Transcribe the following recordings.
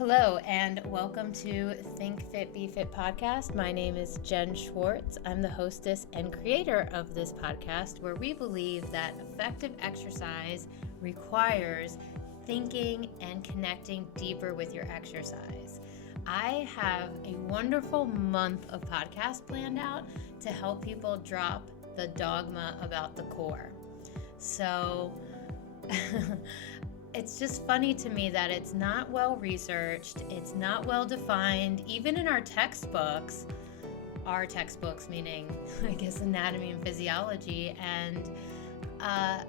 Hello and welcome to Think Fit Be Fit podcast. My name is Jen Schwartz. I'm the hostess and creator of this podcast where we believe that effective exercise requires thinking and connecting deeper with your exercise. I have a wonderful month of podcasts planned out to help people drop the dogma about the core. So it's just funny to me that it's not well researched, it's not well defined, even in our textbooks meaning, I guess, anatomy and physiology. And I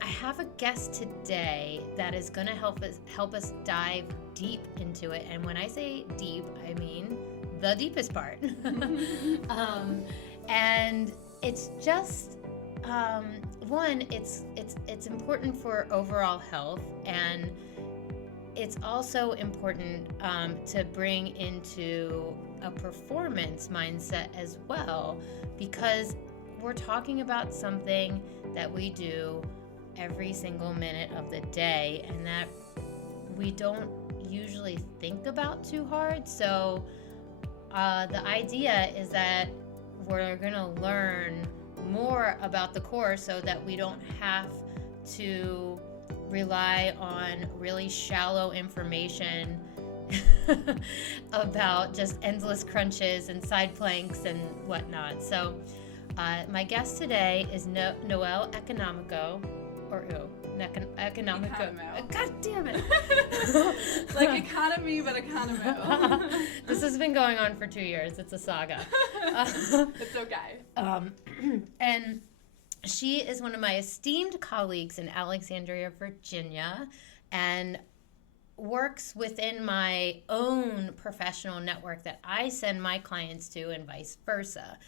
have a guest today that is going to help us dive deep into it. And when I say deep, I mean the deepest part. And it's just it's important for overall health, and it's also important to bring into a performance mindset as well, because we're talking about something that we do every single minute of the day and that we don't usually think about too hard. So the idea is that we're going to learn more about the core so that we don't have to rely on really shallow information about just endless crunches and side planks and whatnot. So my guest today is Noelle Ekonomou, or Ekonomou. God damn it. Like economy, but Ekonomou. This has been going on for 2 years. It's a saga. It's okay. And she is one of my esteemed colleagues in Alexandria, Virginia, and works within my own professional network that I send my clients to, and vice versa.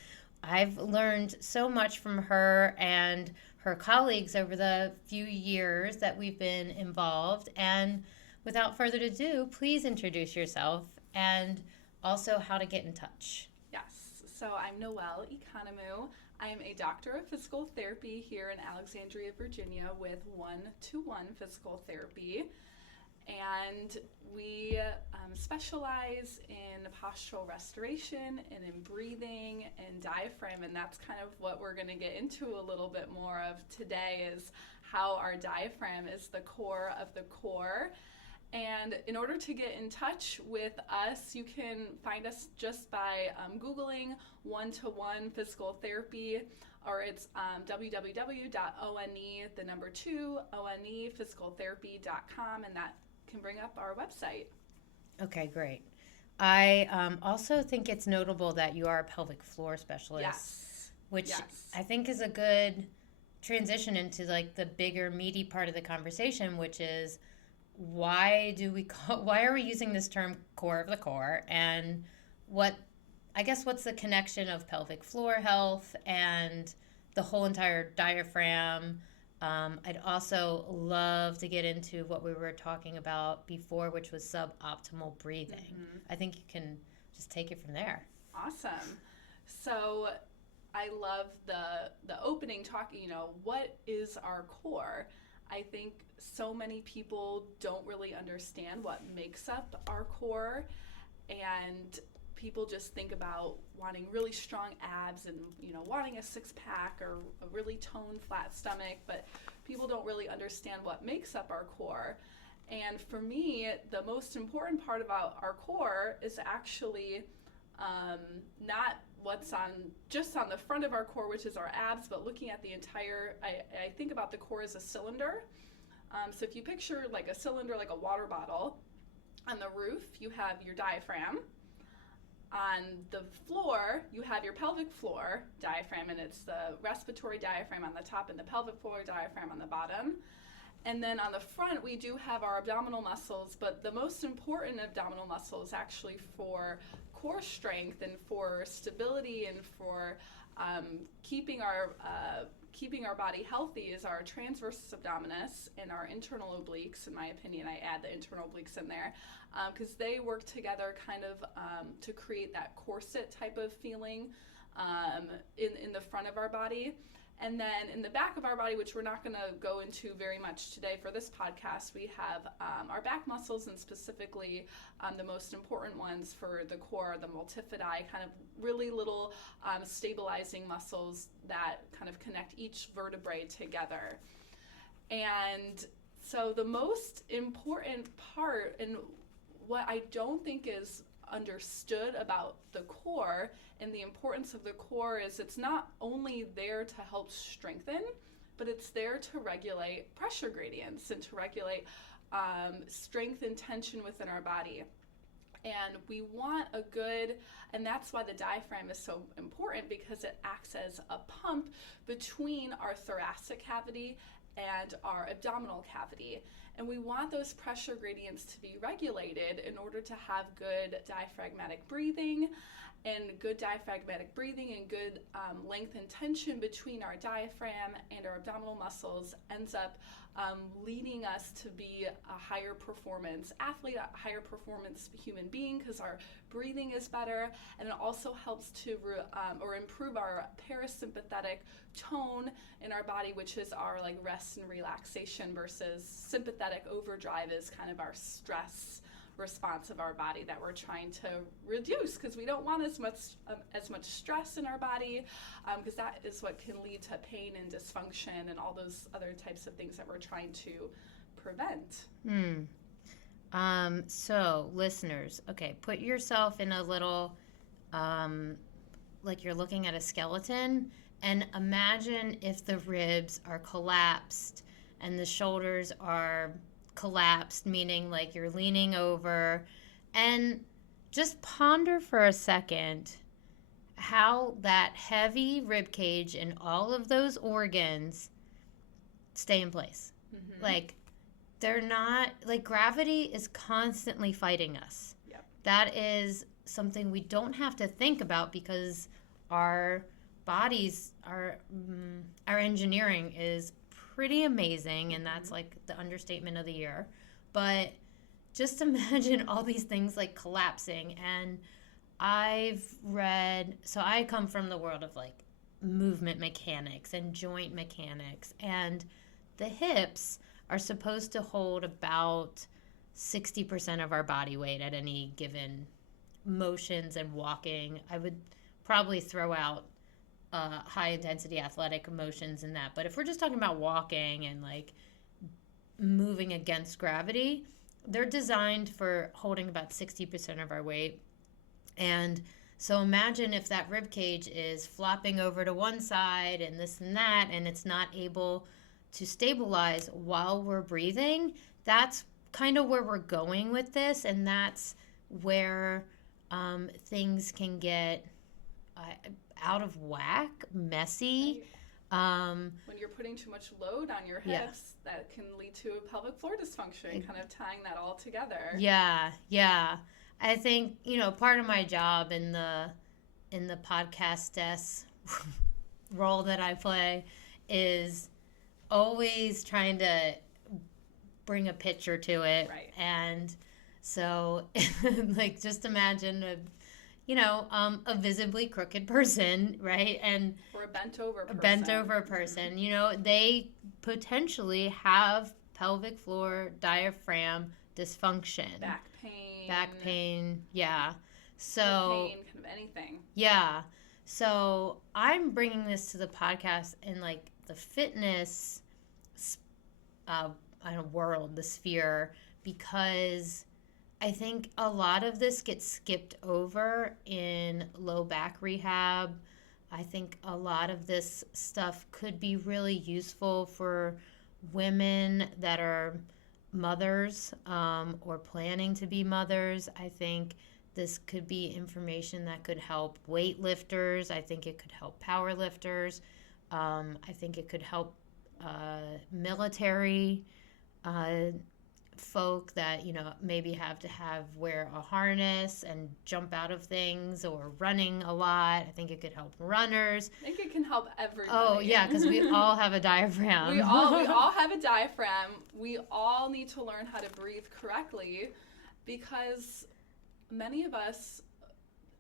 I've learned so much from her and her colleagues over the few years that we've been involved. And without further ado, please introduce yourself and also how to get in touch. Yes, so I'm Noelle Ekonomou. I am a Doctor of Physical Therapy here in Alexandria, Virginia, with 1-to-1 physical therapy. And we specialize in postural restoration and in breathing and diaphragm, and that's kind of what we're going to get into a little bit more of today, is how our diaphragm is the core of the core. And in order to get in touch with us, you can find us just by Googling 1-to-1 physical therapy, or it's www.onefisicaltherapy.com, and that can bring up our website. Okay, great. I also think it's notable that you are a pelvic floor specialist. Yes. Which I think is a good transition into like the bigger meaty part of the conversation, which is why are we using this term core of the core, and what's the connection of pelvic floor health and the whole entire diaphragm. I'd also love to get into what we were talking about before, which was suboptimal breathing. Mm-hmm. I think you can just take it from there. Awesome. So I love the opening talking, what is our core? I think so many people don't really understand what makes up our core, and people just think about wanting really strong abs and, wanting a six-pack or a really toned flat stomach, but people don't really understand what makes up our core. And for me, the most important part about our core is actually not what's just on the front of our core, which is our abs, but looking at the entire, I think about the core as a cylinder. So if you picture like a cylinder, like a water bottle, on the roof, you have your diaphragm. On the floor, you have your pelvic floor diaphragm, and it's the respiratory diaphragm on the top and the pelvic floor diaphragm on the bottom. And then on the front, we do have our abdominal muscles, but the most important abdominal muscle is actually for core strength and for stability and for keeping our body healthy is our transversus abdominis and our internal obliques. In my opinion, I add the internal obliques in there because they work together kind of to create that corset type of feeling in the front of our body. And then in the back of our body, which we're not going to go into very much today for this podcast, we have our back muscles, and specifically the most important ones for the core, the multifidi, kind of really little stabilizing muscles that kind of connect each vertebrae together. And so the most important part, and what I don't think is understood about the core and the importance of the core, is it's not only there to help strengthen, but it's there to regulate pressure gradients and to regulate strength and tension within our body. And we want a good, and that's why the diaphragm is so important, because it acts as a pump between our thoracic cavity and our abdominal cavity. And we want those pressure gradients to be regulated in order to have good diaphragmatic breathing. And good diaphragmatic breathing and good length and tension between our diaphragm and our abdominal muscles ends up leading us to be a higher performance athlete, a higher performance human being, because our breathing is better. And it also helps to improve our parasympathetic tone in our body, which is our like rest and relaxation, versus sympathetic overdrive is kind of our stress response of our body that we're trying to reduce, because we don't want as much stress in our body, because that is what can lead to pain and dysfunction and all those other types of things that we're trying to prevent. So listeners, okay, put yourself in a little like you're looking at a skeleton, and imagine if the ribs are collapsed and the shoulders are collapsed, meaning like you're leaning over, and just ponder for a second how that heavy rib cage and all of those organs stay in place. Mm-hmm. Like they're not, like gravity is constantly fighting us. Yep. That is something we don't have to think about, because our bodies, our engineering is pretty amazing, and that's like the understatement of the year. But just imagine all these things like collapsing. And I've read, so I come from the world of like movement mechanics and joint mechanics, and the hips are supposed to hold about 60% of our body weight at any given motions and walking. I would probably throw out high intensity athletic motions in that. But if we're just talking about walking and like moving against gravity, they're designed for holding about 60% of our weight. And so imagine if that rib cage is flopping over to one side and this and that, and it's not able to stabilize while we're breathing. That's kind of where we're going with this, and that's where things can get out of whack, messy. When you're putting too much load on your hips, that can lead to a pelvic floor dysfunction, kind of tying that all together. Yeah. I think, part of my job in the podcastess role that I play is always trying to bring a picture to it. Right. And so, like, just imagine a visibly crooked person, right? And or a bent over person. Mm-hmm. They potentially have pelvic floor diaphragm dysfunction. Back pain, yeah. So hip pain, kind of anything. Yeah. So I'm bringing this to the podcast in like the fitness world, the sphere, because I think a lot of this gets skipped over in low back rehab. I think a lot of this stuff could be really useful for women that are mothers or planning to be mothers. I think this could be information that could help weightlifters. I think it could help power lifters. I think it could help military folk that maybe have to wear a harness and jump out of things, or running a lot. I think it could help runners. I think it can help everybody. Oh yeah, because we all have a diaphragm. we all have a diaphragm. We all need to learn how to breathe correctly, because many of us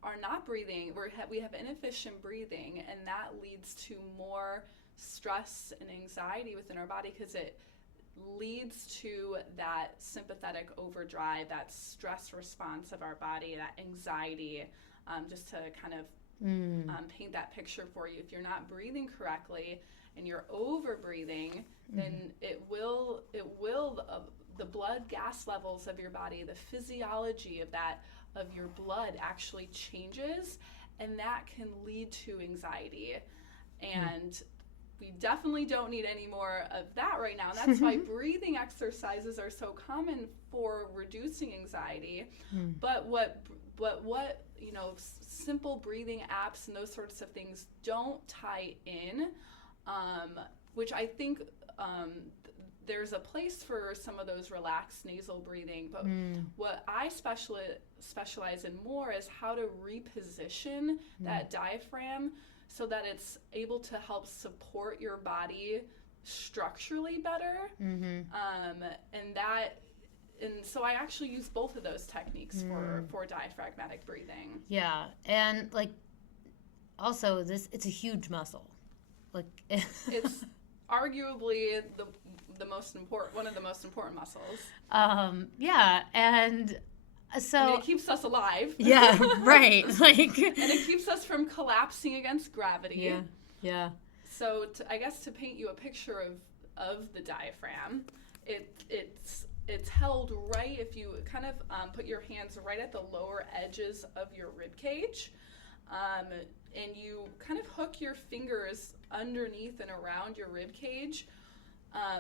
are not breathing. We have inefficient breathing, and that leads to more stress and anxiety within our body, because it leads to that sympathetic overdrive, that stress response of our body, that anxiety. Just to kind of paint that picture for you, if you're not breathing correctly and you're over breathing, then the blood gas levels of your body, the physiology of your blood actually changes, and that can lead to anxiety. And we definitely don't need any more of that right now. And that's why breathing exercises are so common for reducing anxiety. But what simple breathing apps and those sorts of things don't tie in, which I think there's a place for some of those relaxed nasal breathing, but what I specialize in more is how to reposition that diaphragm so that it's able to help support your body structurally better. And so I actually use both of those techniques for diaphragmatic breathing. Yeah, and like also it's a huge muscle. Like it's arguably one of the most important muscles. Yeah, and so I mean, it keeps us alive. Yeah, right. Like, and it keeps us from collapsing against gravity. Yeah. So I guess to paint you a picture of the diaphragm, it's held right, if you kind of put your hands right at the lower edges of your rib cage, and you kind of hook your fingers underneath and around your rib cage.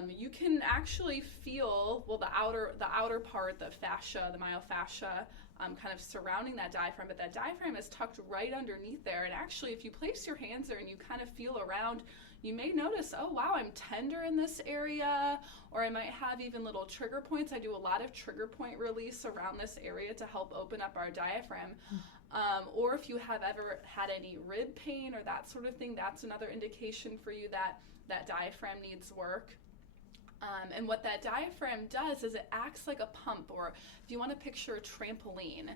You can actually feel, the outer part, the fascia, the myofascia, kind of surrounding that diaphragm, but that diaphragm is tucked right underneath there. And actually, if you place your hands there and you kind of feel around, you may notice, oh wow, I'm tender in this area, or I might have even little trigger points. I do a lot of trigger point release around this area to help open up our diaphragm. Or if you have ever had any rib pain or that sort of thing, that's another indication for you that that diaphragm needs work. And what that diaphragm does is it acts like a pump, or if you want to picture a trampoline.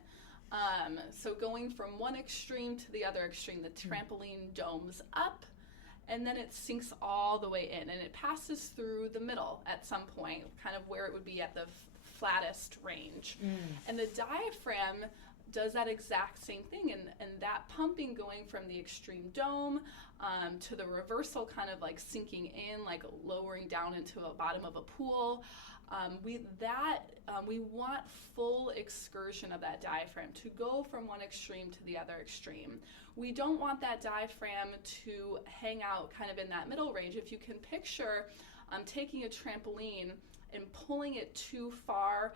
So going from one extreme to the other extreme, the trampoline domes up, and then it sinks all the way in, and it passes through the middle at some point, kind of where it would be at the flattest range. And the diaphragm does that exact same thing, and that pumping going from the extreme dome to the reversal, kind of like sinking in, like lowering down into the bottom of a pool. We want full excursion of that diaphragm to go from one extreme to the other extreme. We don't want that diaphragm to hang out kind of in that middle range. If you can picture taking a trampoline and pulling it too far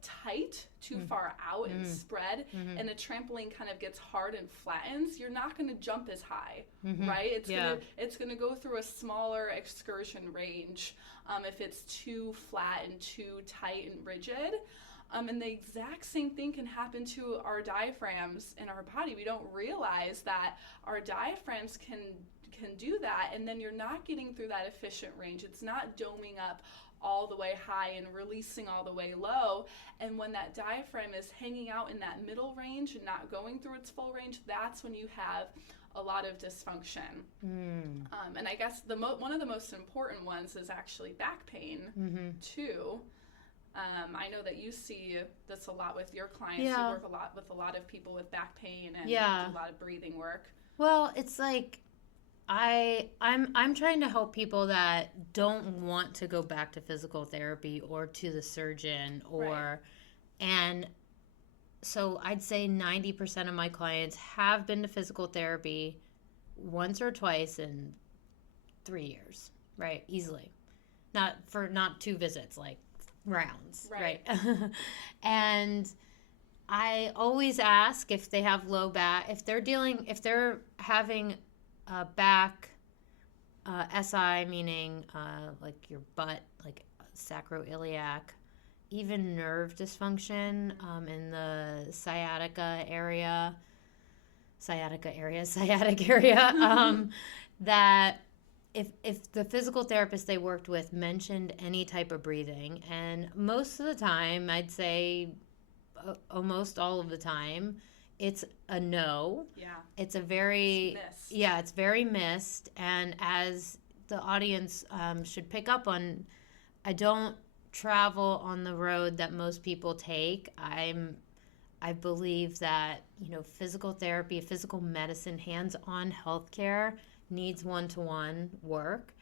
tight, too far out and spread, and the trampoline kind of gets hard and flattens, you're not going to jump as high, right? It's gonna go through a smaller excursion range if it's too flat and too tight and rigid. And the exact same thing can happen to our diaphragms in our body. We don't realize that our diaphragms can do that, and then you're not getting through that efficient range. It's not doming up all the way high and releasing all the way low. And when that diaphragm is hanging out in that middle range and not going through its full range, that's when you have a lot of dysfunction. And I guess one of the most important ones is actually back pain too. I know that you see this a lot with your clients. You work a lot with a lot of people with back pain and do a lot of breathing work. Well, it's like I'm trying to help people that don't want to go back to physical therapy or to the surgeon and so I'd say 90% of my clients have been to physical therapy once or twice in 3 years, right? Easily. Not 2 visits, like rounds, right? And I always ask if they have low back, if they're having back SI, meaning like your butt, like sacroiliac, even nerve dysfunction in the sciatic area, that if the physical therapist they worked with mentioned any type of breathing, and most of the time, I'd say almost all of the time, it's a no. Yeah. It's a very, It's missed. yeah, it's very missed. And as the audience should pick up on, I don't travel on the road that most people take. I believe that, physical therapy, physical medicine, hands-on healthcare needs one-to-one work.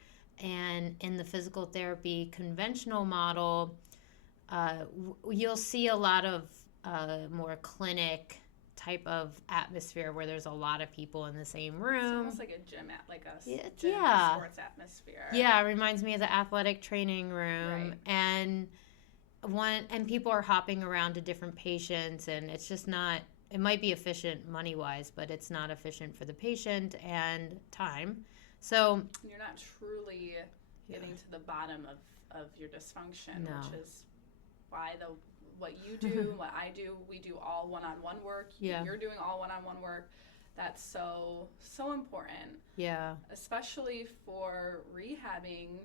And in the physical therapy conventional model, you'll see a lot of more clinic type of atmosphere where there's a lot of people in the same It's room. almost like a gym, Yeah. sports atmosphere. Yeah, it reminds me of the athletic training room. Right. And people are hopping around to different patients, and it's just not, it might be efficient money-wise, but it's not efficient for the patient and time. So You're not truly getting to the bottom of your dysfunction, No. which is why what you do, what I do, we do all one-on-one work. Yeah. You're doing all one-on-one work. That's so important, yeah, especially for rehabbing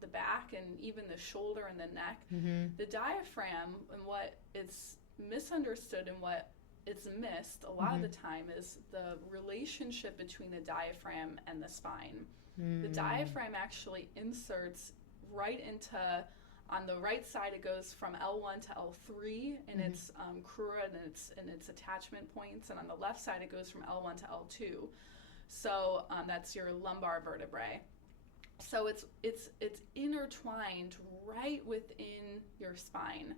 the back and even the shoulder and the neck. mm-hmm. The diaphragm, and what it's misunderstood and what it's missed a lot of the time, is the relationship between the diaphragm and the spine. The diaphragm actually inserts right into, on the right side it goes from L1 to L3 in its crura and its attachment points, and on the left side it goes from L1 to L2. So that's your lumbar vertebrae. So it's intertwined right within your spine,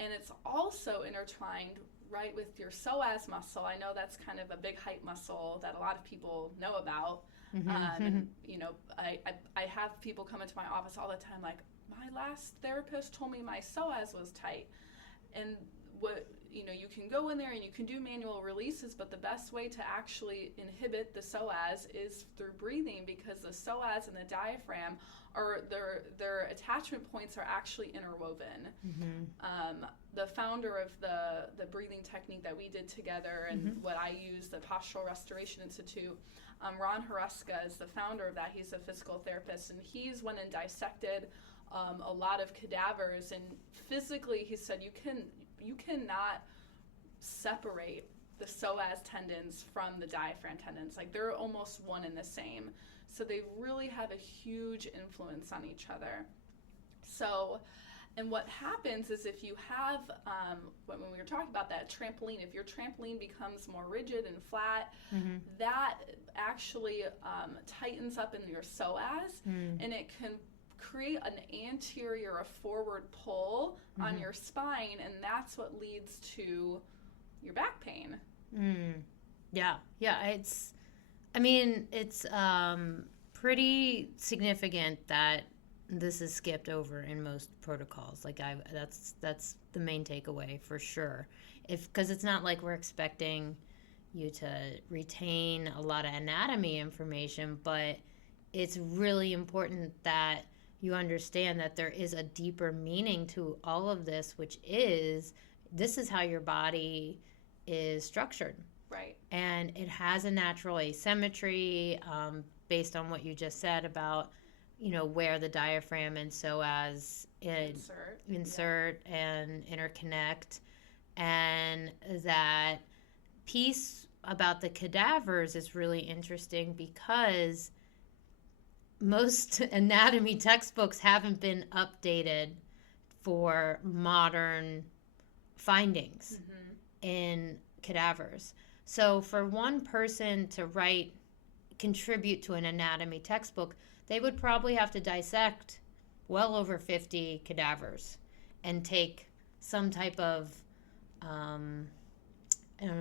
and it's also intertwined right with your psoas muscle. I know that's kind of a big hype muscle that a lot of people know about. And I have people come into my office all the time like, my last therapist told me my psoas was tight, and what you can go in there and you can do manual releases, but the best way to actually inhibit the psoas is through breathing, because the psoas and the diaphragm are their attachment points are actually interwoven. The founder of the breathing technique that we did together and what I use, the Postural Restoration Institute, Ron Huruska is the founder of that. He's a physical therapist, and he's went and dissected a lot of cadavers, and physically he said you cannot separate the psoas tendons from the diaphragm tendons. Like, they're almost one and the same. So they really have a huge influence on each other. So, and what happens is if you have, when we were talking about that trampoline, if your trampoline becomes more rigid and flat, that actually tightens up in your psoas, and it can create an anterior or forward pull on your spine, and that's what leads to your back pain. Yeah, it's pretty significant that this is skipped over in most protocols. Like, that's the main takeaway for sure. Because it's not like we're expecting you to retain a lot of anatomy information, but it's really important that you understand that there is a deeper meaning to all of this, which is, this is how your body is structured. Right. And it has a natural asymmetry, based on what you just said about, where the diaphragm and psoas insert and interconnect. And that piece about the cadavers is really interesting, because most anatomy textbooks haven't been updated for modern findings in cadavers. So for one person to contribute to an anatomy textbook, they would probably have to dissect well over 50 cadavers and take some type of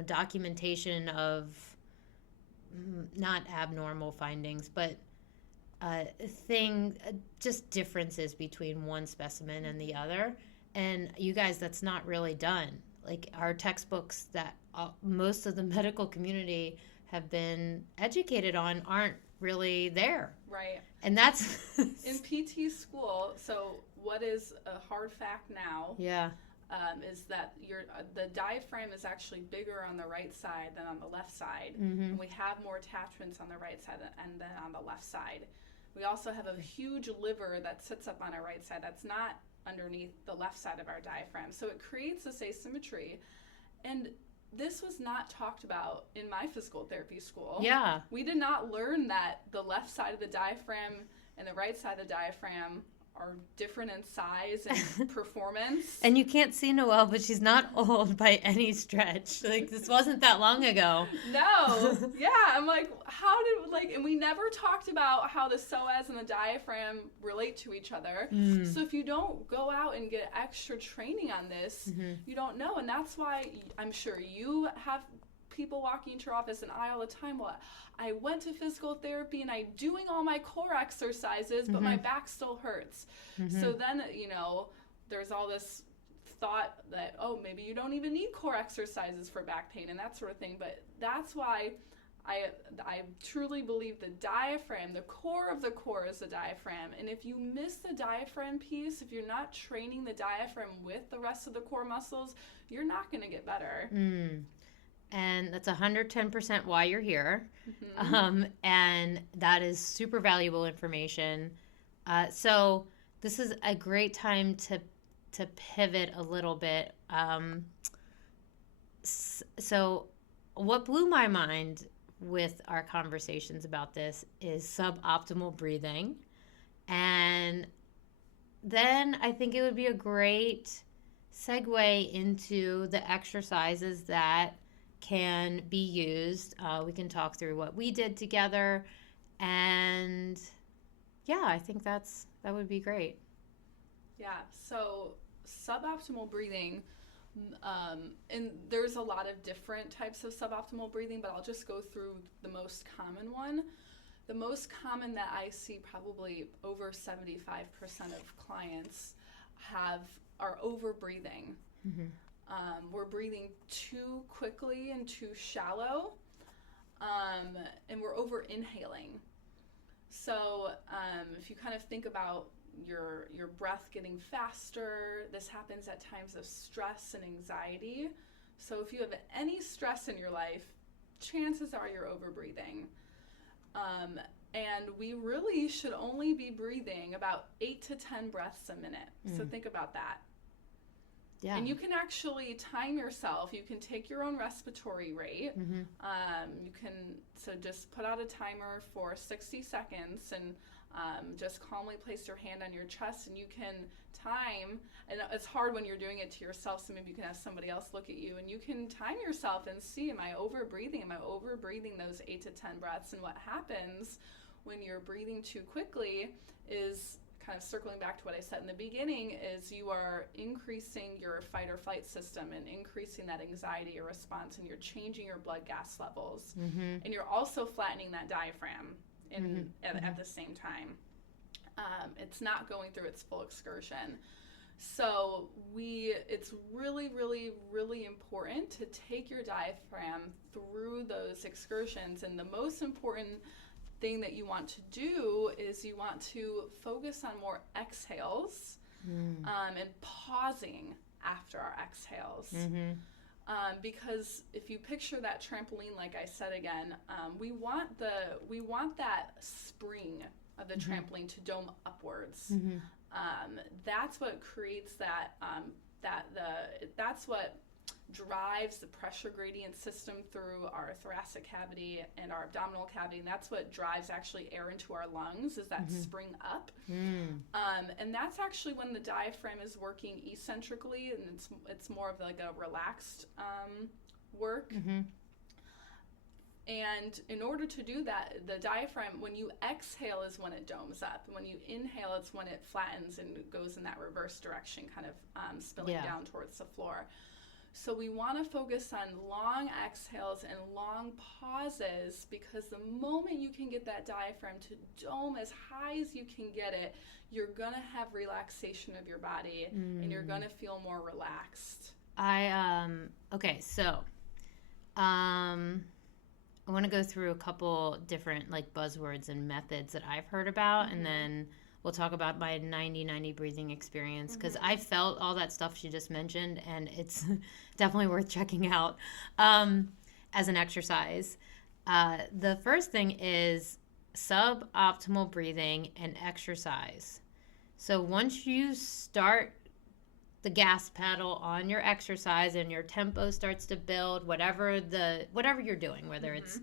documentation of not abnormal findings, but just differences between one specimen and the other. And you guys, that's not really done. Like, our textbooks that most of the medical community have been educated on aren't really there. Right. And that's in PT school. So what is a hard fact now? Yeah. Is that the diaphragm is actually bigger on the right side than on the left side. And we have more attachments on the right side and then on the left side. We also have a huge liver that sits up on our right side that's not underneath the left side of our diaphragm. So it creates this asymmetry. And this was not talked about in my physical therapy school. Yeah. We did not learn that the left side of the diaphragm and the right side of the diaphragm are different in size and performance. And you can't see Noelle, but she's not old by any stretch. Like, this wasn't that long ago. No. Yeah. I'm like, and we never talked about how the psoas and the diaphragm relate to each other. So if you don't go out and get extra training on this, you don't know. And that's why I'm sure you have people walking into your office, and I all the time, well, I went to physical therapy and I'm doing all my core exercises, but my back still hurts. So then, there's all this thought that, oh, maybe you don't even need core exercises for back pain and that sort of thing. But that's why I truly believe the diaphragm, the core of the core is the diaphragm. And if you miss the diaphragm piece, if you're not training the diaphragm with the rest of the core muscles, you're not going to get better. And that's 110% why you're here. And that is super valuable information. So this is a great time to pivot a little bit. So what blew my mind with our conversations about this is suboptimal breathing. And then I think it would be a great segue into the exercises that can be used. We can talk through what we did together, and yeah, I think that would be great. Yeah, so suboptimal breathing, and there's a lot of different types of suboptimal breathing, but I'll just go through the most common one. The most common that I see, probably over 75% of clients are over breathing. We're breathing too quickly and too shallow, and we're over inhaling. So if you kind of think about your breath getting faster, this happens at times of stress and anxiety. So if you have any stress in your life, chances are you're over breathing. And we really should only be breathing about 8 to 10 breaths a minute. So think about that. Yeah. And you can actually time yourself. You can take your own respiratory rate. So just put out a timer for 60 seconds and just calmly place your hand on your chest, and you can time. And it's hard when you're doing it to yourself, so maybe you can have somebody else look at you, and you can time yourself and see, am I over breathing? Am I over breathing those 8 to 10 breaths? And what happens when you're breathing too quickly is, kind of circling back to what I said in the beginning, is you are increasing your fight or flight system and increasing that anxiety response, and you're changing your blood gas levels. And you're also flattening that diaphragm at the same time. It's not going through its full excursion. So it's really, really, really important to take your diaphragm through those excursions. And the most important thing that you want to do is you want to focus on more exhales and pausing after our exhales. Because if you picture that trampoline, like I said again, we want that spring of the trampoline to dome upwards. That's what creates that's what drives the pressure gradient system through our thoracic cavity and our abdominal cavity, and that's what drives actually air into our lungs, is that spring up. And that's actually when the diaphragm is working eccentrically, and it's more of like a relaxed work. And in order to do that, the diaphragm, when you exhale is when it domes up. When you inhale, it's when it flattens and goes in that reverse direction, kind of spilling down towards the floor. So we want to focus on long exhales and long pauses, because the moment you can get that diaphragm to dome as high as you can get it, you're going to have relaxation of your body and you're going to feel more relaxed. Okay, so I want to go through a couple different like buzzwords and methods that I've heard about, and then we'll talk about my 90-90 breathing experience, because I felt all that stuff she just mentioned, and it's definitely worth checking out as an exercise. The first thing is suboptimal breathing and exercise. So once you start the gas pedal on your exercise and your tempo starts to build, whatever you're doing, whether it's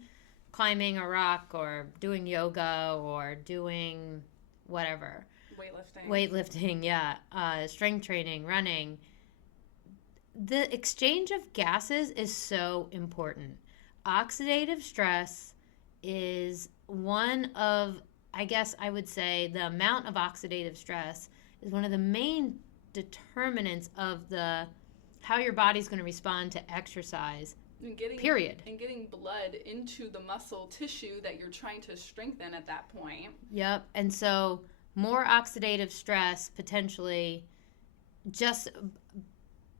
climbing a rock or doing yoga or doing whatever. Weightlifting, yeah. Strength training, running. The exchange of gases is so important. Oxidative stress is one of, I guess I would say, the amount of oxidative stress is one of the main determinants of how your body's going to respond to exercise. Period. And getting blood into the muscle tissue that you're trying to strengthen at that point. Yep. And so more oxidative stress potentially just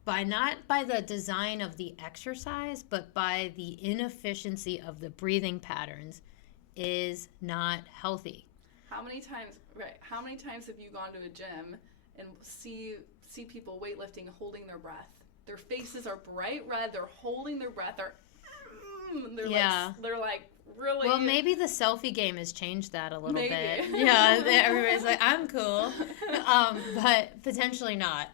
not by the design of the exercise, but by the inefficiency of the breathing patterns is not healthy. How many times have you gone to a gym and see people weightlifting holding their breath? Their faces are bright red, they're holding their breath, they're like really. Well, maybe the selfie game has changed that a little bit. Yeah, everybody's like, I'm cool, but potentially not.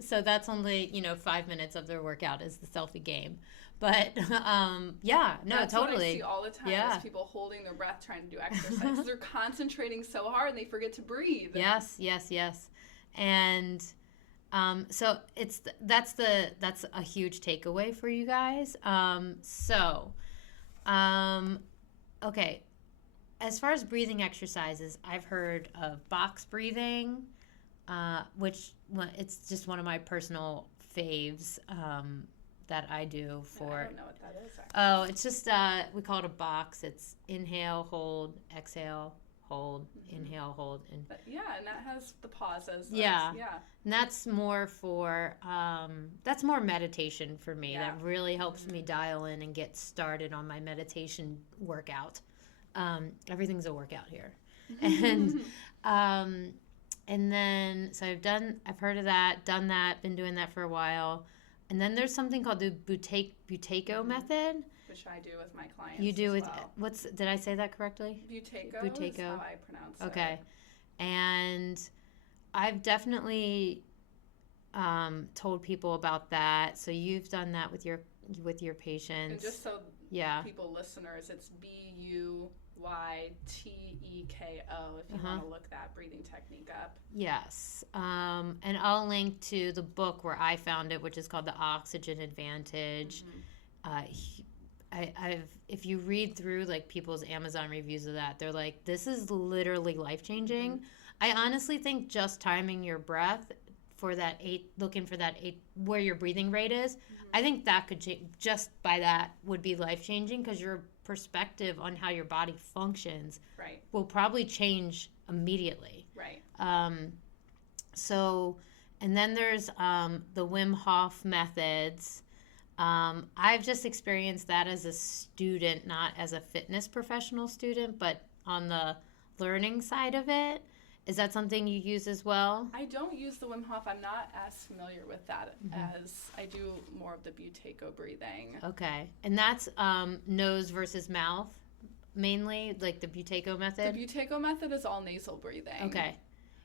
So that's only 5 minutes of their workout is the selfie game. But yeah, no, that's totally. What I see all the time is people holding their breath trying to do exercise. They're concentrating so hard and they forget to breathe. Yes, and so that's a huge takeaway for you guys. Okay, as far as breathing exercises, I've heard of box breathing, which it's just one of my personal faves that I do for. I don't know what that is, actually. Oh, it's just we call it a box. It's inhale, hold, exhale, hold, inhale, hold, and and that has the pauses. Yeah. And that's more for that's more meditation for me. That really helps me dial in and get started on my meditation workout. Everything's a workout here, and then so I've heard of that, done that, been doing that for a while, and then there's something called the Buteyko method. Which I do with my clients. You do with well. Did I say that correctly? Buteyko is how I pronounce it. Okay, and I've definitely told people about that. So you've done that with your patients. And just so people listeners, it's Buyteko if you want to look that breathing technique up. Yes, and I'll link to the book where I found it, which is called The Oxygen Advantage. If you read through like people's Amazon reviews of that, they're like, this is literally life-changing. I honestly think just timing your breath for that 8, looking for that 8 where your breathing rate is, I think that could just by that would be life-changing, because your perspective on how your body functions will probably change immediately. So, and then there's the Wim Hof methods. I've just experienced that as a student, not as a fitness professional student, but on the learning side of it. Is that something you use as well? I don't use the Wim Hof. I'm not as familiar with that as I do more of the Buteyko breathing. Okay. And that's nose versus mouth, mainly, like the Buteyko method? The Buteyko method is all nasal breathing. Okay.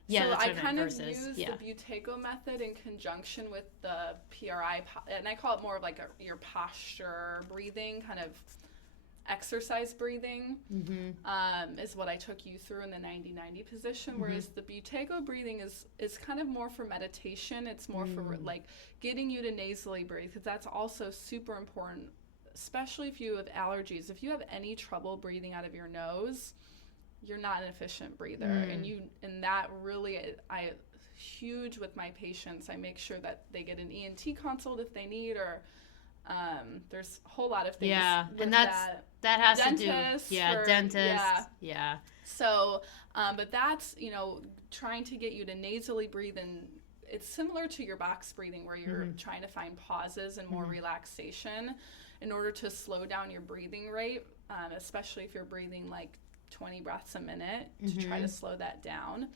Yeah, so that's I what kind of use the Buteyko method in conjunction with the PRI, and I call it more of like your posture breathing, kind of exercise breathing, is what I took you through in the 90-90 position, whereas the Buteyko breathing is kind of more for meditation. It's more for like getting you to nasally breathe, because that's also super important, especially if you have allergies. If you have any trouble breathing out of your nose, you're not an efficient breather. And that really, I huge with my patients. I make sure that they get an ENT consult if they need, or there's a whole lot of things. Yeah, and that has dentist to do. Yeah, dentist. Yeah. So, but that's, trying to get you to nasally breathe, and it's similar to your box breathing, where you're trying to find pauses and more relaxation in order to slow down your breathing rate, especially if you're breathing like 20 breaths a minute, to try to slow that down.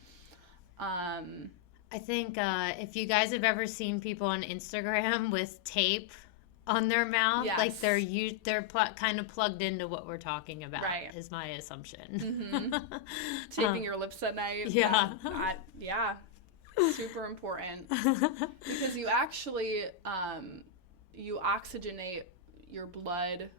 I think if you guys have ever seen people on Instagram with tape on their mouth, like they're kind of plugged into what we're talking about, is my assumption. Taping your lips at night. Yeah. Super important. Because you actually, you oxygenate your blood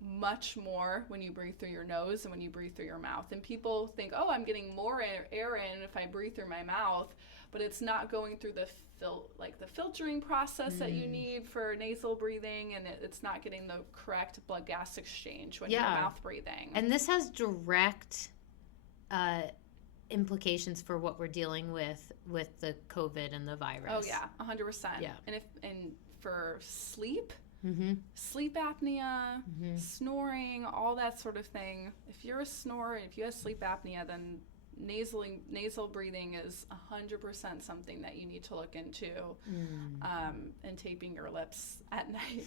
much more when you breathe through your nose than when you breathe through your mouth. And people think, oh, I'm getting more air in if I breathe through my mouth, but it's not going through the filtering process that you need for nasal breathing, and it's not getting the correct blood gas exchange when you're mouth breathing. And this has direct implications for what we're dealing with the COVID and the virus. Oh yeah, 100%. Yeah. And for sleep, sleep apnea, snoring, all that sort of thing. If you're a snorer, if you have sleep apnea, then nasal breathing is 100% something that you need to look into, and taping your lips at night.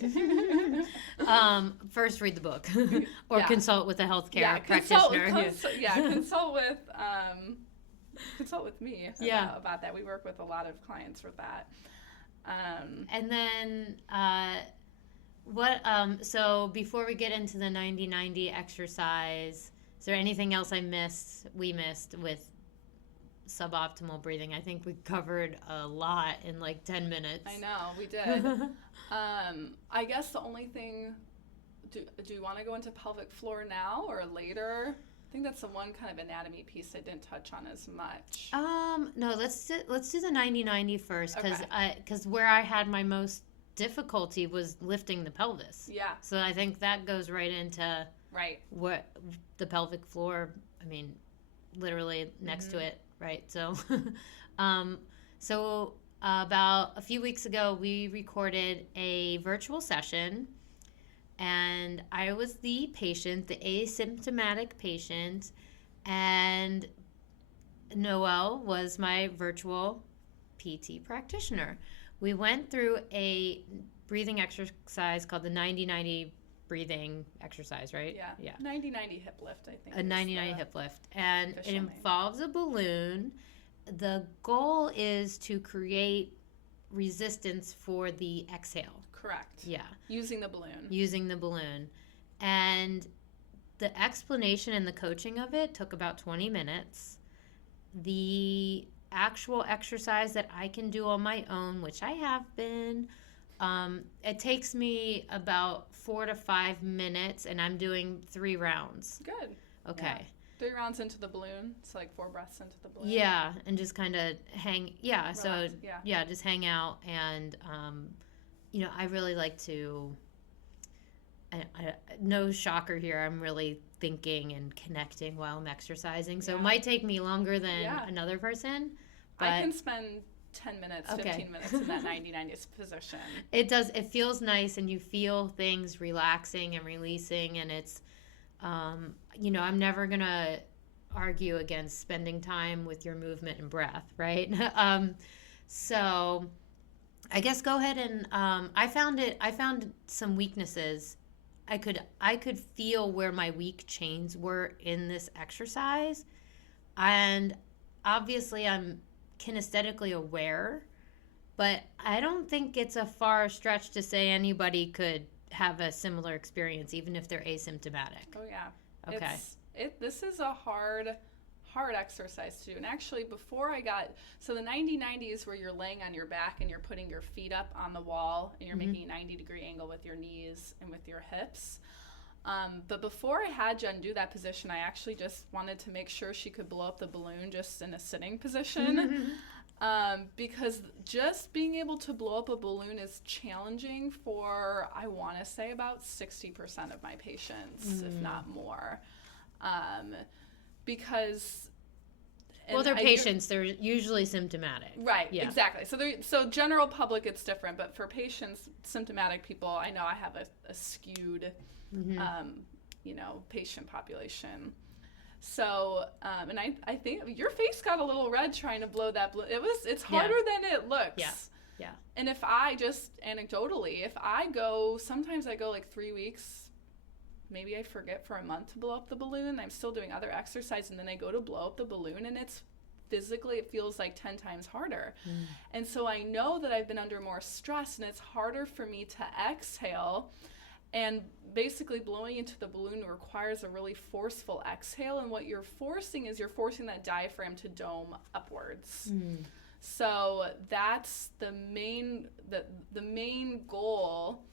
First read the book or consult with a healthcare practitioner. Consult with me about that. We work with a lot of clients with that. And then so before we get into the 90-90 exercise, is there anything else we missed with suboptimal breathing? I think we covered a lot in like 10 minutes. I know, we did. I guess the only thing, do you want to go into pelvic floor now or later? I think that's the one kind of anatomy piece I didn't touch on as much. No, let's do the 90-90 first, because where I had my most difficulty was lifting the pelvis. Yeah. So I think that goes right into what the pelvic floor, I mean, literally next to it, right? So about a few weeks ago, we recorded a virtual session, and I was the patient, the asymptomatic patient, and Noelle was my virtual PT practitioner. We went through a breathing exercise called the 90-90 breathing exercise, right? Yeah. 90-90 hip lift, I think. A 90-90 hip lift. And it involves a balloon. The goal is to create resistance for the exhale. Correct. Yeah. Using the balloon. And the explanation and the coaching of it took about 20 minutes. The actual exercise that I can do on my own, which I have been, it takes me about 4 to 5 minutes, and I'm doing 3 rounds. Good. Okay. Yeah. 3 rounds into the balloon. It's like 4 breaths into the balloon. Yeah, and just kind of hang. Yeah, relax, so yeah, just hang out, and I really like to. No shocker here. I'm really thinking and connecting while I'm exercising, so it might take me longer than another person. But I can spend 10 minutes, 15 minutes in that 90-90 position. It does. It feels nice, and you feel things relaxing and releasing, and it's, I'm never going to argue against spending time with your movement and breath, right? So I guess go ahead and, I found some weaknesses. I could feel where my weak chains were in this exercise, and obviously I'm kinesthetically aware, but I don't think it's a far stretch to say anybody could have a similar experience, even if they're asymptomatic. Oh yeah. Okay. This is a hard exercise to do. And actually, before so the 90-90 is where you're laying on your back and you're putting your feet up on the wall and you're making a 90-degree angle with your knees and with your hips. But before I had Jen do that position, I actually just wanted to make sure she could blow up the balloon just in a sitting position. Because just being able to blow up a balloon is challenging for, I want to say, about 60% of my patients, if not more. Because... Well, they're patients. They're usually symptomatic. Right, exactly. So general public, it's different. But for patients, symptomatic people, I know I have a skewed... patient population. So, and I think your face got a little red trying to blow that balloon. It's harder than it looks. Yeah. And if I just anecdotally, sometimes I go like 3 weeks, maybe I forget for a month to blow up the balloon. I'm still doing other exercise, and then I go to blow up the balloon, and it feels like 10 times harder. And so I know that I've been under more stress, and it's harder for me to exhale. And basically blowing into the balloon requires a really forceful exhale. And what you're forcing that diaphragm to dome upwards. So that's the main goal.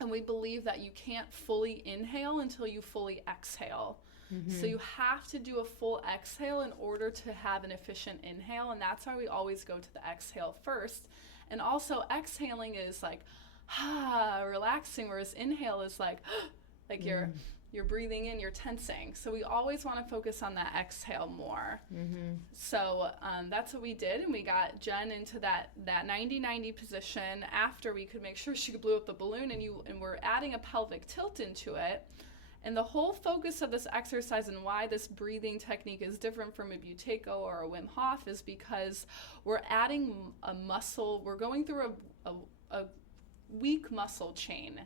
And we believe that you can't fully inhale until you fully exhale. So you have to do a full exhale in order to have an efficient inhale, and that's why we always go to the exhale first. And also exhaling is like relaxing, whereas inhale is like you're breathing in, you're tensing. So we always want to focus on that exhale more. So that's what we did, and we got Jen into that 90-90 position after we could make sure she could blow up the balloon, and we're adding a pelvic tilt into it. And the whole focus of this exercise and why this breathing technique is different from a Buteyko or a Wim Hof is because we're adding a muscle, we're going through a weak muscle chain.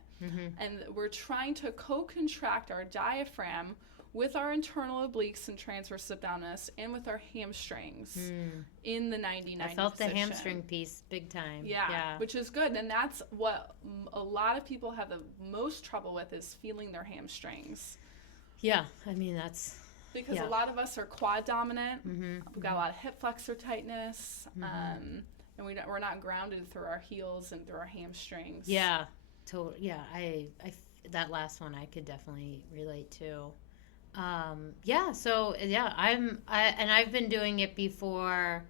And we're trying to co-contract our diaphragm with our internal obliques and transverse abdominis and with our hamstrings in the 90-90 I felt position. the hamstring piece big time. Yeah, which is good. And that's what a lot of people have the most trouble with, is feeling their hamstrings. Yeah, I mean, that's... Because a lot of us are quad dominant. We've got a lot of hip flexor tightness. And we're not grounded through our heels and through our hamstrings. Yeah, totally. Yeah, I that last one I could definitely relate to. I've been doing it before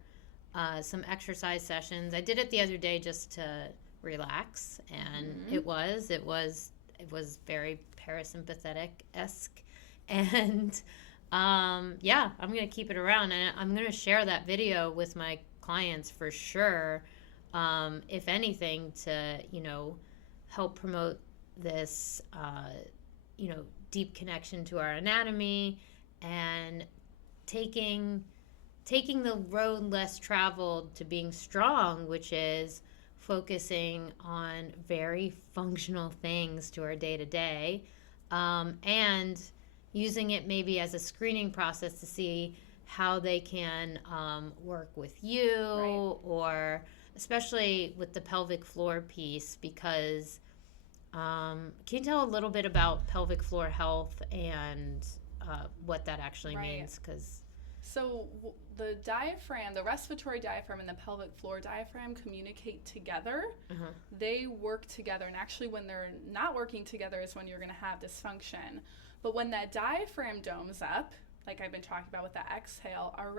some exercise sessions. I did it the other day just to relax, and it was very parasympathetic-esque, and I'm gonna keep it around, and I'm gonna share that video with my clients for sure, if anything, to help promote this deep connection to our anatomy, and taking the road less traveled to being strong, which is focusing on very functional things to our day-to-day, and using it maybe as a screening process to see how they can work with you, or especially with the pelvic floor piece, because can you tell a little bit about pelvic floor health and what that actually means? So the diaphragm, the respiratory diaphragm and the pelvic floor diaphragm communicate together. They work together, and actually when they're not working together is when you're going to have dysfunction. But when that diaphragm domes up, like I've been talking about with that exhale, our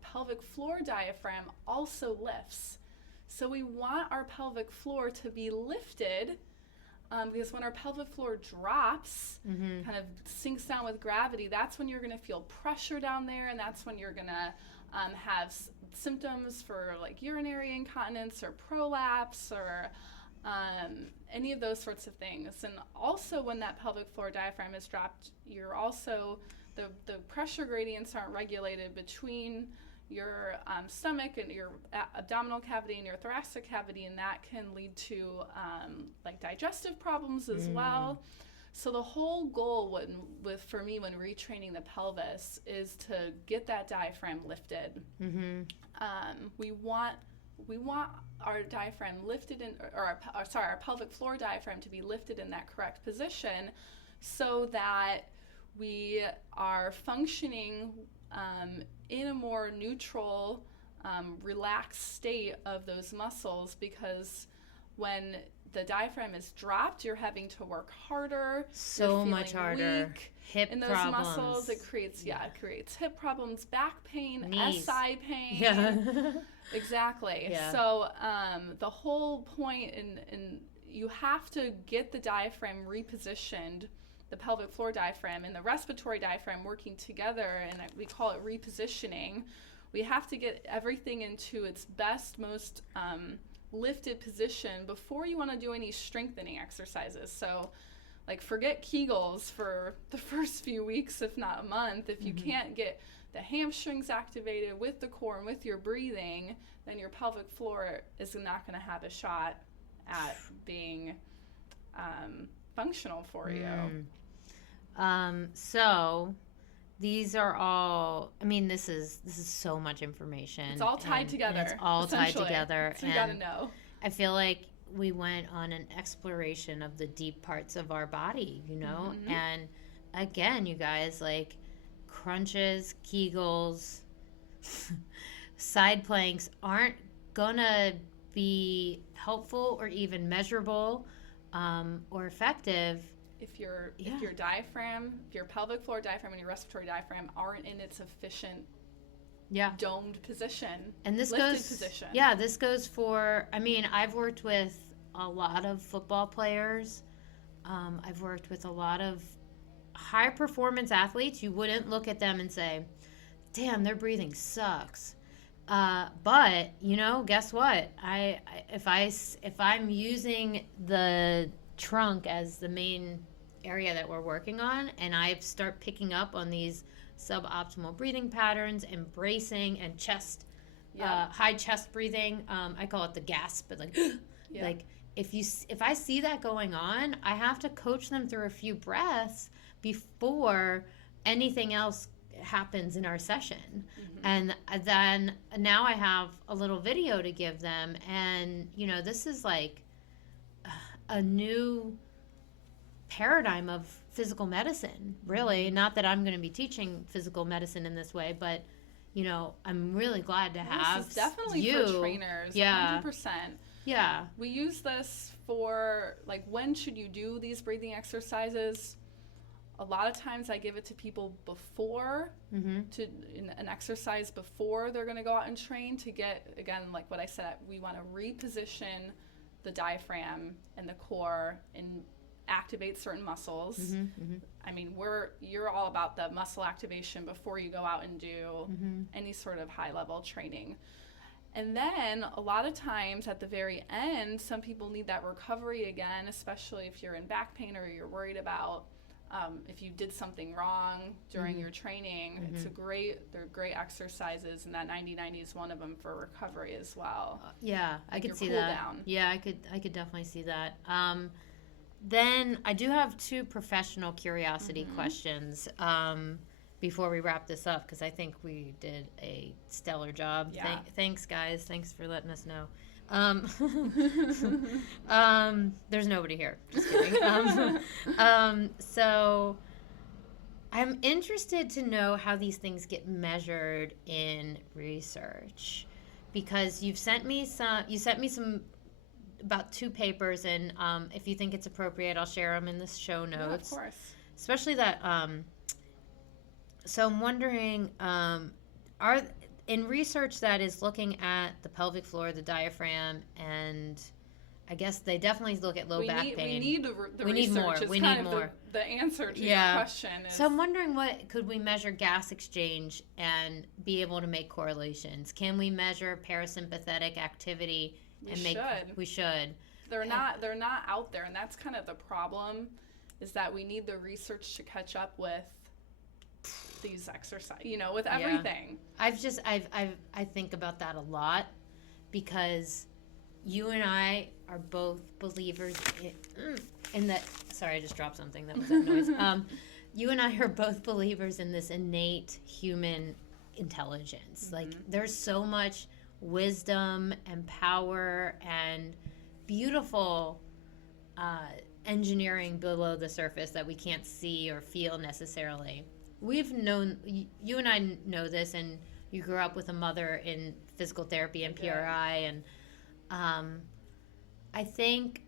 pelvic floor diaphragm also lifts. So we want our pelvic floor to be lifted, because when our pelvic floor drops, kind of sinks down with gravity, that's when you're going to feel pressure down there, and that's when you're going to have symptoms for like urinary incontinence or prolapse or any of those sorts of things. And also when that pelvic floor diaphragm is dropped, you're also, the pressure gradients aren't regulated between your stomach and your abdominal cavity and your thoracic cavity, and that can lead to like digestive problems as well. So the whole goal for me when retraining the pelvis is to get that diaphragm lifted. We want our diaphragm lifted our pelvic floor diaphragm to be lifted in that correct position, so that we are functioning in a more neutral, relaxed state of those muscles, because when the diaphragm is dropped, you're having to work harder. So much harder. Hip in those problems. Muscles. It creates hip problems, back pain, knees. SI pain. Yeah. Exactly. Yeah. So the whole point in you have to get the diaphragm repositioned, the pelvic floor diaphragm and the respiratory diaphragm working together, and we call it repositioning. We have to get everything into its best, most lifted position before you want to do any strengthening exercises. So like forget Kegels for the first few weeks, if not a month. If you can't get the hamstrings activated with the core and with your breathing, then your pelvic floor is not going to have a shot at being functional for you. So these are all, I mean, this is so much information. It's all tied together. It's all tied together. So you got to know. I feel like we went on an exploration of the deep parts of our body, and again, you guys, like crunches, Kegels, side planks aren't gonna be helpful or even measurable or effective if your diaphragm, if your pelvic floor diaphragm and your respiratory diaphragm aren't in its efficient domed position, and this lifted goes position. This goes for, I mean, I've worked with a lot of football players. I've worked with a lot of high performance athletes. You wouldn't look at them and say, damn, their breathing sucks. But guess what? If I'm using the trunk as the main area that we're working on, and I start picking up on these suboptimal breathing patterns and bracing and chest, high chest breathing, I call it the gasp, but like if I see that going on, I have to coach them through a few breaths before anything else happens in our session. And then now I have a little video to give them, and this is like a new paradigm of physical medicine, really. Not that I'm going to be teaching physical medicine in this way, but I'm really glad to have this is definitely you. For trainers. 100%. Yeah, we use this for like, when should you do these breathing exercises? A lot of times I give it to people before, in an exercise before they're going to go out and train, to get, again, like what I said, we want to reposition the diaphragm and the core and activate certain muscles. I mean, you're all about the muscle activation before you go out and do any sort of high level training. And then a lot of times at the very end, some people need that recovery again, especially if you're in back pain or you're worried about if you did something wrong during your training. They're great exercises, and that 90-90 is one of them for recovery as well. I could see that. Down. I could definitely see that. Then I do have two professional curiosity questions before we wrap this up, because I think we did a stellar job. Thanks, guys. Thanks for letting us know. There's nobody here. Just kidding. So I'm interested to know how these things get measured in research, because you sent me some about 2 papers, and if you think it's appropriate, I'll share them in the show notes. Yeah, of course. Especially that. So I'm wondering, in research that is looking at the pelvic floor, the diaphragm, and I guess they definitely look at low back pain. We need the research. Need more. We need more. The answer to your question is... So I'm wondering, could we measure gas exchange and be able to make correlations? Can we measure parasympathetic activity? We should. They're not out there, and that's kind of the problem, is that we need the research to catch up with these exercises, with everything. I think about that a lot, because you and I are both believers in that. Sorry, I just dropped something. That was that noise. You and I are both believers in this innate human intelligence. Like, there's so much wisdom and power and beautiful engineering below the surface that we can't see or feel necessarily. We've known, you and I know this, and you grew up with a mother in physical therapy and PRI, and I think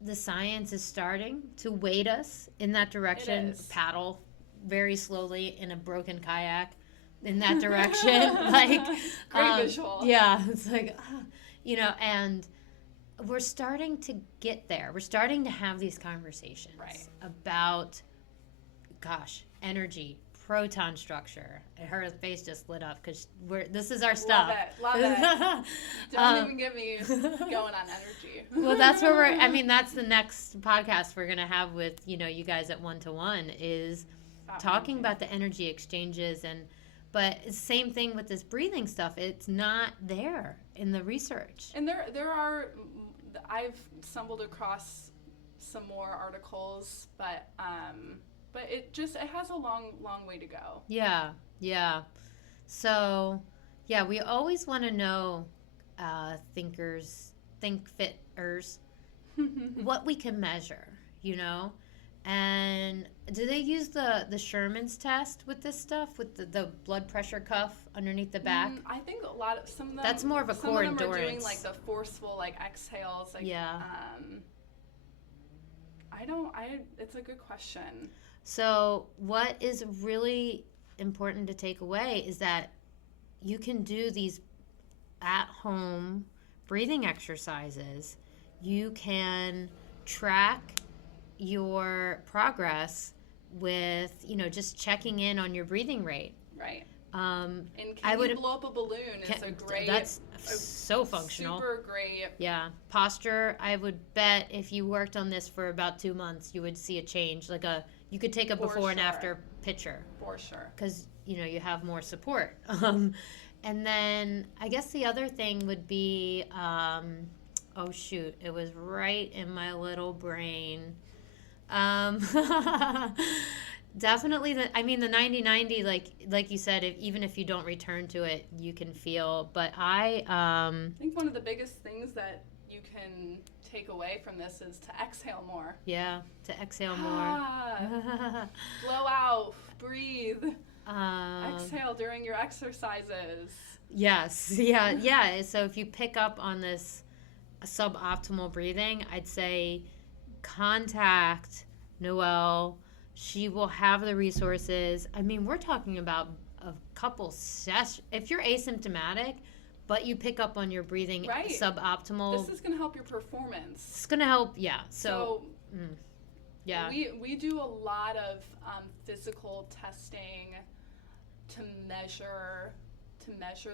the science is starting to weight us in that direction. Paddle very slowly in a broken kayak in that direction. Great visual. Yeah, it's like, and we're starting to get there. We're starting to have these conversations about, energy, proton structure. Her face just lit up, because this is our stuff. Love it. Don't even get me going on energy. Well, that's where that's the next podcast we're going to have with, you guys at 1-to-1, is talking about the energy exchanges. But it's the same thing with this breathing stuff. It's not there in the research. And there are, I've stumbled across some more articles, but it has a long way to go. Yeah. So, we always want to know, think fitters, what we can measure, And do they use the Sherman's test with this stuff, with the blood pressure cuff underneath the back? I think some of them. That's more of a core endurance. Some of them are doing like the forceful like exhales. Like, yeah. It's a good question. So what is really important to take away is that you can do these at-home breathing exercises. You can track your progress with, just checking in on your breathing rate. Right. And can you blow up a balloon is a great... That's so functional. Super great. Yeah. Posture, I would bet if you worked on this for about 2 months, you would see a change. You could take a before and after picture. For sure. Because, you have more support. And then I guess the other thing would be, oh shoot, it was right in my little brain. Definitely the 90-90, like you said, even if you don't return to it, you can feel. But I think one of the biggest things that you can take away from this is to exhale more. Yeah, to exhale more. Blow out, breathe. Exhale during your exercises. Yes, yeah. So if you pick up on this suboptimal breathing, I'd say contact Noelle. She will have the resources. We're talking about a couple sessions. If you're asymptomatic, but you pick up on your breathing suboptimal. This is going to help your performance. It's going to help, yeah. Yeah. We do a lot of physical testing to measure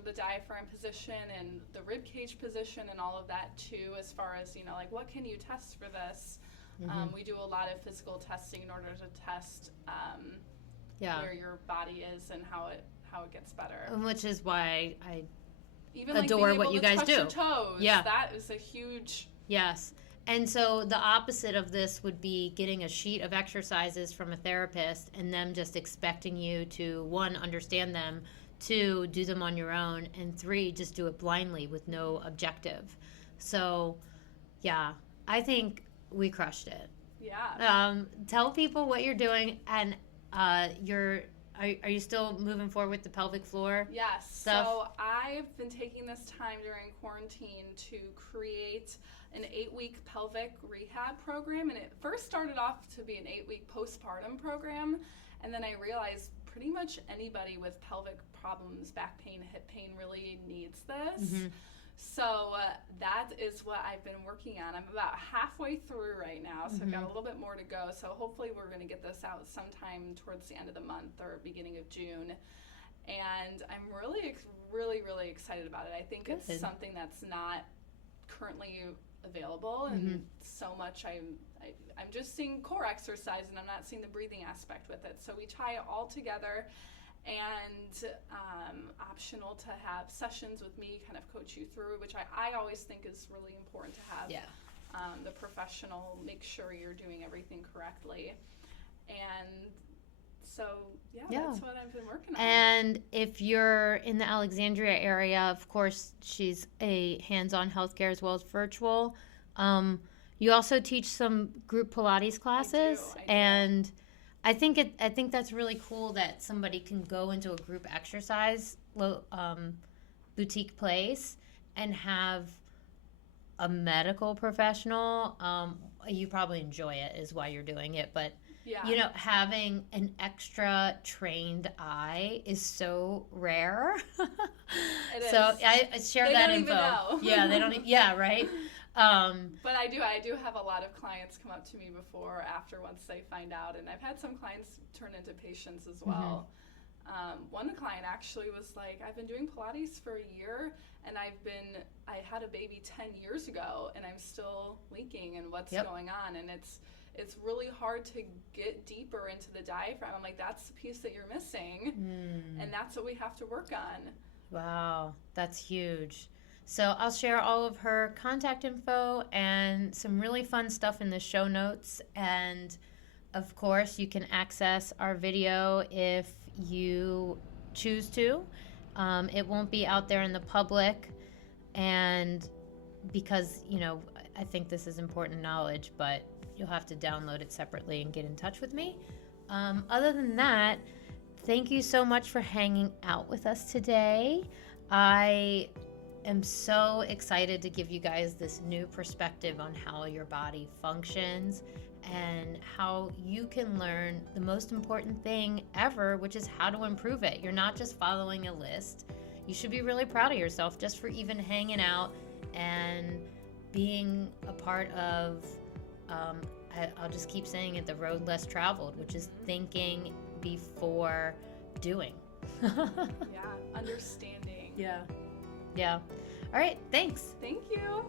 the diaphragm position and the rib cage position and all of that too, as far as, what can you test for this? Mm-hmm. We do a lot of physical testing in order to test where your body is and how it gets better. Which is why I even adore what you guys do. Your toes, yeah, that is a huge. Yes. And so the opposite of this would be getting a sheet of exercises from a therapist and them just expecting you to, 1, understand them, 2, do them on your own, and 3, just do it blindly with no objective. So, yeah, I think we crushed it. Yeah. Tell people what you're doing, and are you still moving forward with the pelvic floor? Yes. Stuff? So I've been taking this time during quarantine to create an 8-week pelvic rehab program, and it first started off to be an 8-week postpartum program, and then I realized pretty much anybody with pelvic problems, back pain, hip pain really needs this. Mm-hmm. So that is what I've been working on. I'm about halfway through right now, so I've got a little bit more to go. So hopefully we're going to get this out sometime towards the end of the month or beginning of June. And I'm really, really, really excited about it. I think it's something that's not currently available, and so much I'm just seeing core exercise, and I'm not seeing the breathing aspect with it. So we tie it all together. And optional to have sessions with me, kind of coach you through, which I always think is really important to have. Yeah. The professional make sure you're doing everything correctly. And so, that's what I've been working on. And if you're in the Alexandria area, of course, she's a hands-on healthcare as well as virtual. You also teach some group Pilates classes. I do. And I think that's really cool that somebody can go into a group exercise boutique place and have a medical professional. You probably enjoy it, is why you're doing it, but having an extra trained eye is so rare. It is. So I share that info. They don't even know. Yeah, they don't. Yeah, right. But I do have a lot of clients come up to me before or after once they find out, and I've had some clients turn into patients as well. One client actually was like, I've been doing Pilates for a year, and I had a baby 10 years ago, and I'm still leaking, and what's going on? And it's really hard to get deeper into the diaphragm. I'm like, that's the piece that you're missing, and that's what we have to work on. Wow, that's huge. So I'll share all of her contact info and some really fun stuff in the show notes. And of course, you can access our video if you choose to. It won't be out there in the public. And because, I think this is important knowledge, but you'll have to download it separately and get in touch with me. Other than that, thank you so much for hanging out with us today. I am so excited to give you guys this new perspective on how your body functions and how you can learn the most important thing ever, which is how to improve it. You're not just following a list. You should be really proud of yourself just for even hanging out and being a part of, I'll just keep saying it, the road less traveled, which is thinking before doing. Yeah, understanding. Yeah. All right, thanks. Thank you.